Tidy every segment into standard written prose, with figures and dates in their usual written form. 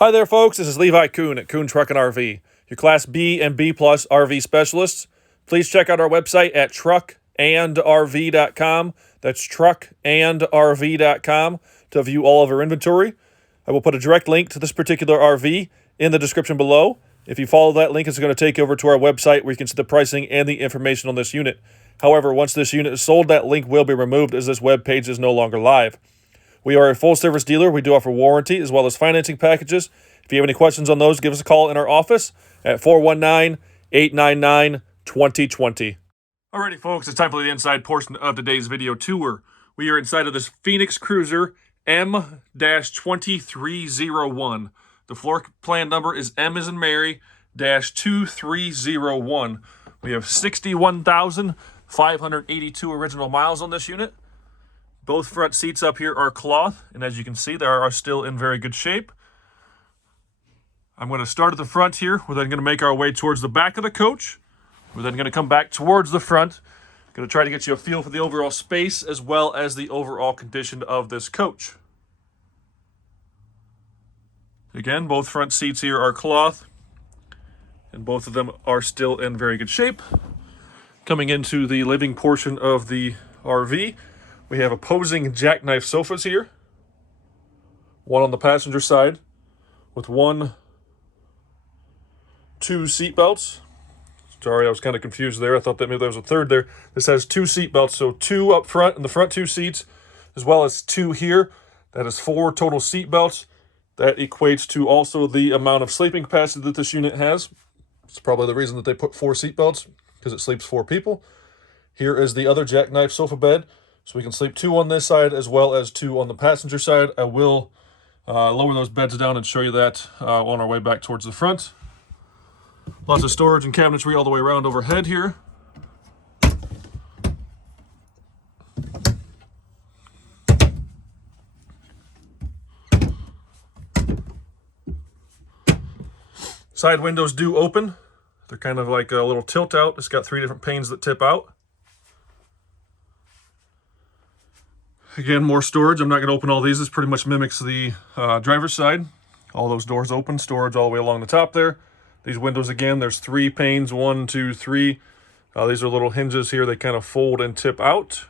Hi there, folks. This is Levi Kuhn at Kuhn Truck and RV, your Class B and B Plus RV specialists. Please check out our website at truckandrv.com. That's truckandrv.com to view all of our inventory. I will put a direct link to this particular RV in the description below. If you follow that link, it's going to take you over to our website where you can see the pricing and the information on this unit. However, once this unit is sold, that link will be removed as this web page is no longer live. We are a full-service dealer. We do offer warranty as well as financing packages. If you have any questions on those, give us a call in our office at 419-899-2020. Alrighty, folks, it's time for the inside portion of today's video tour. We are inside of this Phoenix Cruiser M-2301. The floor plan number is M as in Mary, -2301. We have 61,582 original miles on this unit. Both front seats up here are cloth, and as you can see, they are still in very good shape. I'm going to start at the front here. We're then going to make our way towards the back of the coach. We're then going to come back towards the front. Going to try to get you a feel for the overall space as well as the overall condition of this coach. Again, both front seats here are cloth, and both of them are still in very good shape. Coming into the living portion of the RV, we have opposing jackknife sofas here. One on the passenger side with two seat belts. Sorry, I was kind of confused there. I thought that maybe there was a third there. This has two seat belts, so two up front in the front two seats, as well as two here. That is 4 total seat belts. That equates to also the amount of sleeping capacity that this unit has. It's probably the reason that they put 4 seat belts, because it sleeps 4 people. Here is the other jackknife sofa bed. So we can sleep 2 on this side as well as 2 on the passenger side. I will lower those beds down and show you that on our way back towards the front. Lots of storage and cabinetry all the way around overhead here. Side windows do open. They're kind of like a little tilt out. It's got 3 different panes that tip out. Again, more storage. I'm not going to open all these. This pretty much mimics the driver's side. All those doors open, storage all the way along the top there. These windows, again, there's 3 panes, 1, 2, 3. These are little hinges here. They kind of fold and tip out.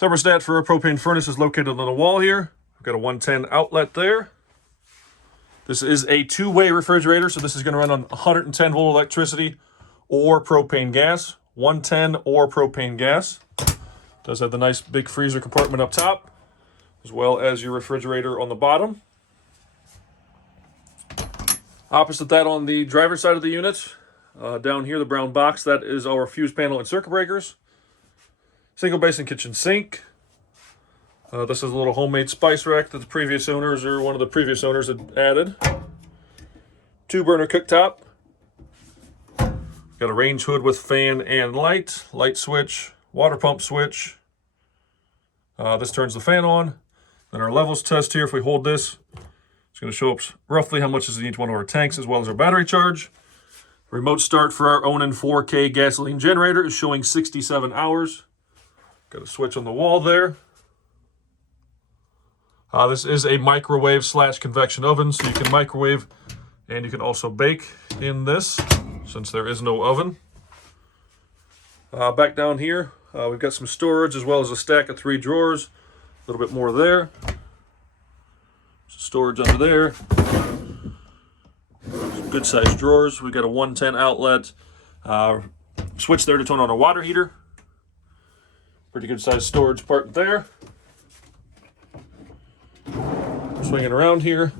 Thermostat for our propane furnace is located on the wall here. We've got a 110 outlet there. This is a 2-way refrigerator, so this is going to run on 110 volt electricity or propane gas. 110 or propane gas. Does have the nice big freezer compartment up top, as well as your refrigerator on the bottom. Opposite that on the driver's side of the unit, down here, the brown box, that is our fuse panel and circuit breakers. Single basin kitchen sink. This is a little homemade spice rack that the previous owners, or one of the previous owners, had added. 2-burner cooktop. Got a range hood with fan and light switch, water pump switch. This turns the fan on. Then our levels test here, if we hold this, it's going to show up roughly how much is in each one of our tanks, as well as our battery charge. Remote start for our Onan 4K gasoline generator is showing 67 hours. Got a switch on the wall there. This is a microwave / convection oven, so you can microwave and you can also bake in this, since there is no oven. Back down here, we've got some storage as well as a stack of 3 drawers. A little bit more there. Storage under there. Some good sized drawers. We've got a 110 outlet. Switch there to turn on a water heater. Pretty good sized storage part there. Swinging around here.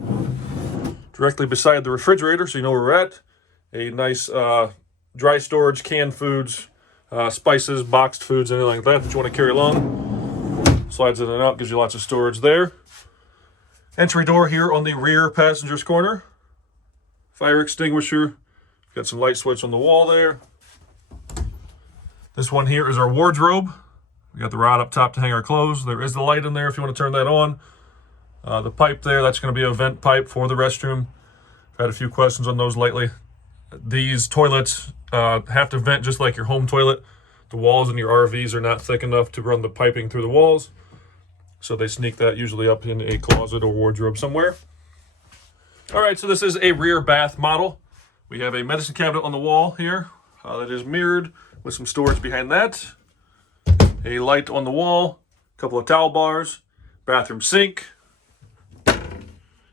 Directly beside the refrigerator, so you know where we're at. A nice dry storage, canned foods, spices, boxed foods, anything like that you want to carry along. Slides in and out, gives you lots of storage there. Entry door here on the rear passenger's corner. Fire extinguisher. Got some light switch on the wall there. This one here is our wardrobe. We got the rod up top to hang our clothes. There is the light in there if you want to turn that on. The pipe there, that's going to be a vent pipe for the restroom. I've had a few questions on those lately. These toilets have to vent just like your home toilet. The walls in your RVs are not thick enough to run the piping through the walls. So they sneak that usually up in a closet or wardrobe somewhere. All right, so this is a rear bath model. We have a medicine cabinet on the wall here that is mirrored with some storage behind that. A light on the wall, a couple of towel bars, bathroom sink, a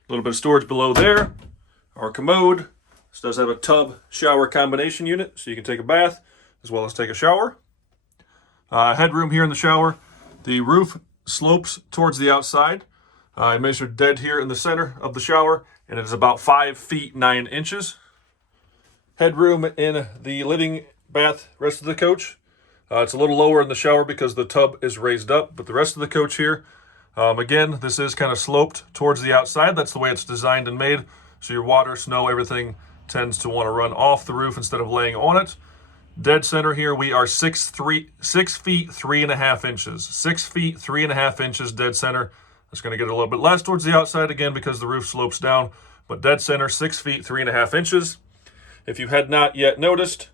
little bit of storage below there. Our commode. This does have a tub shower combination unit, so you can take a bath as well as take a shower. Headroom here in the shower. The roof slopes towards the outside. I measured dead here in the center of the shower, and it is about 5 feet 9 inches. Headroom in the living bath rest of the coach. It's a little lower in the shower because the tub is raised up, but the rest of the coach here, again, this is kind of sloped towards the outside. That's the way it's designed and made. So your water, snow, everything tends to want to run off the roof instead of laying on it. Dead center here, we are 6 feet 3.5 inches. 6 feet 3.5 inches dead center. It's going to get a little bit less towards the outside again because the roof slopes down, but dead center, 6 feet 3.5 inches. If you had not yet noticed,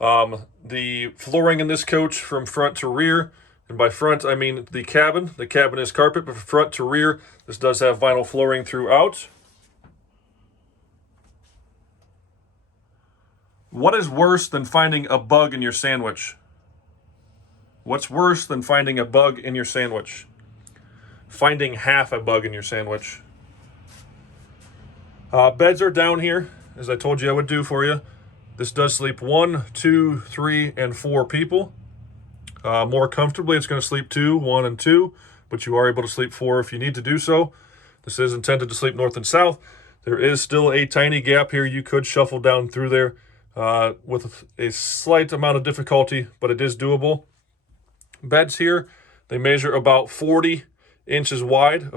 the flooring in this coach from front to rear, and by front I mean the cabin. The cabin is carpet, but from front to rear, this does have vinyl flooring throughout. What is worse than finding a bug in your sandwich? What's worse than finding a bug in your sandwich? Finding half a bug in your sandwich. Beds are down here, as I told you I would do for you. This does sleep 1, 2, 3, and 4 people. More comfortably, it's going to sleep 2, 1, and 2, but you are able to sleep 4 if you need to do so. This is intended to sleep north and south. There is still a tiny gap here. You could shuffle down through there with a slight amount of difficulty, but it is doable. Beds here, they measure about 40 inches wide,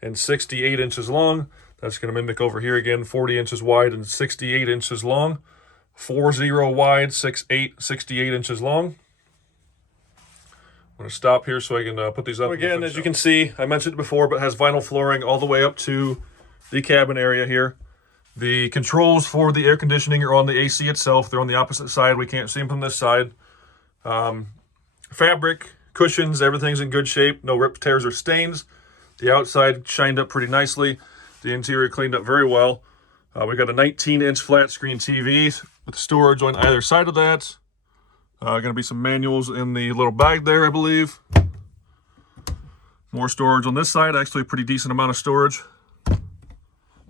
and 68 inches long. That's going to mimic over here again, 40 inches wide and 68 inches long. 40 wide, 68 inches long. I'm going to stop here so I can put these up. Again, as you can see, I mentioned it before, but it has vinyl flooring all the way up to the cabin area here. The controls for the air conditioning are on the AC itself. They're on the opposite side. We can't see them from this side. Fabric, cushions, everything's in good shape. No rips, tears, or stains. The outside shined up pretty nicely. The interior cleaned up very well. We got a 19-inch flat screen TV with storage on either side of that. Going to be some manuals in the little bag there, I believe. More storage on this side. Actually, a pretty decent amount of storage.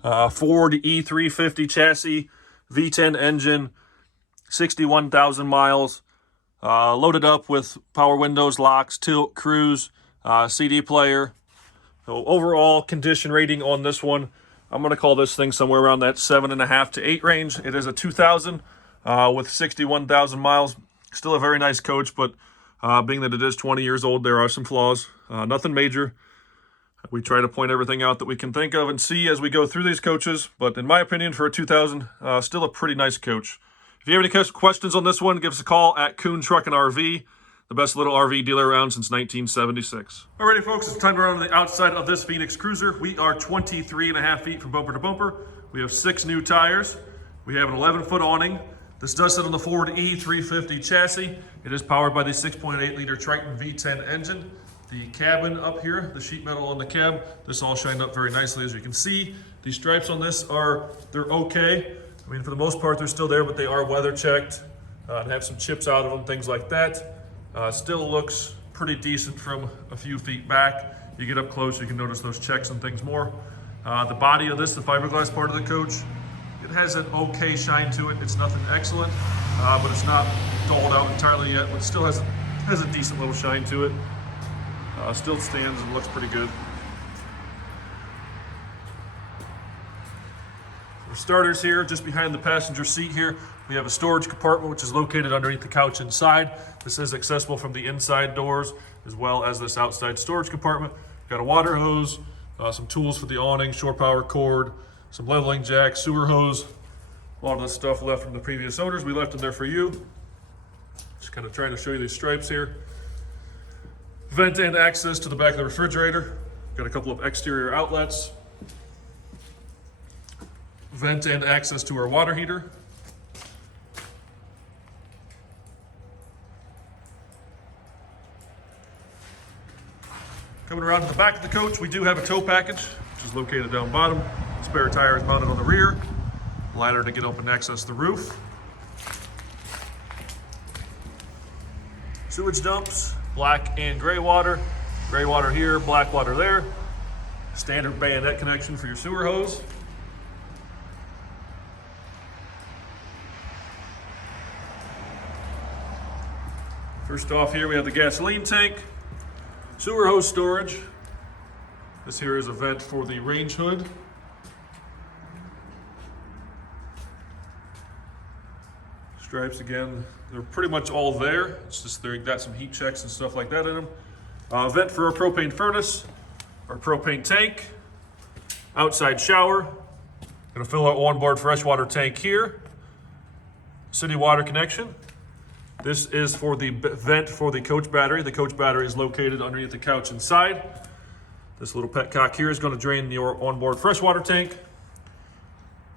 Ford E350 chassis, V10 engine, 61,000 miles. Loaded up with power windows, locks, tilt, cruise, CD player. So overall condition rating on this one, I'm going to call this thing somewhere around that 7.5 to 8 range. It is a 2000 with 61,000 miles. Still a very nice coach, but being that it is 20 years old, there are some flaws. Nothing major. We try to point everything out that we can think of and see as we go through these coaches. But in my opinion, for a 2000, still a pretty nice coach. If you have any questions on this one, give us a call at Kuhn Truck and RV. The best little RV dealer around since 1976. Alrighty, folks, it's time to run on the outside of this Phoenix Cruiser. We are 23.5 feet from bumper to bumper. We have 6 new tires. We have an 11-foot awning. This does sit on the Ford E350 chassis. It is powered by the 6.8-liter Triton V10 engine. The cabin up here, the sheet metal on the cab, this all shined up very nicely, as you can see. The stripes on this they're okay. I mean, for the most part, they're still there, but they are weather checked and have some chips out of them, things like that. Still looks pretty decent from a few feet back. You get up close, you can notice those checks and things more. The body of this, the fiberglass part of the coach, it has an okay shine to it. It's nothing excellent, but it's not dulled out entirely yet, but it still has a decent little shine to it. Still stands and looks pretty good. For starters here, just behind the passenger seat here, we have a storage compartment which is located underneath the couch inside. This is accessible from the inside doors as well as this outside storage compartment. Got a water hose, some tools for the awning, shore power cord, some leveling jack, sewer hose. A lot of this stuff left from the previous owners. We left in there for you. Just kind of trying to show you these stripes here. Vent and access to the back of the refrigerator. Got a couple of exterior outlets. Vent and access to our water heater. Coming around to the back of the coach, we do have a tow package, which is located down bottom. Spare tire is mounted on the rear. Ladder to get up and access the roof. Sewage dumps, black and gray water. Gray water here, black water there. Standard bayonet connection for your sewer hose. First off here we have the gasoline tank, sewer hose storage. This here is a vent for the range hood. Stripes again, they're pretty much all there. It's just they've got some heat checks and stuff like that in them. Vent for our propane furnace, our propane tank, outside shower. Gonna fill our onboard freshwater tank here. City water connection. This is for the vent for the coach battery. The coach battery is located underneath the couch inside. This little petcock here is going to drain your onboard freshwater tank.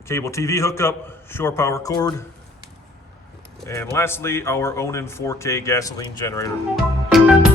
Cable TV hookup, shore power cord, and lastly, our Onan 4K gasoline generator.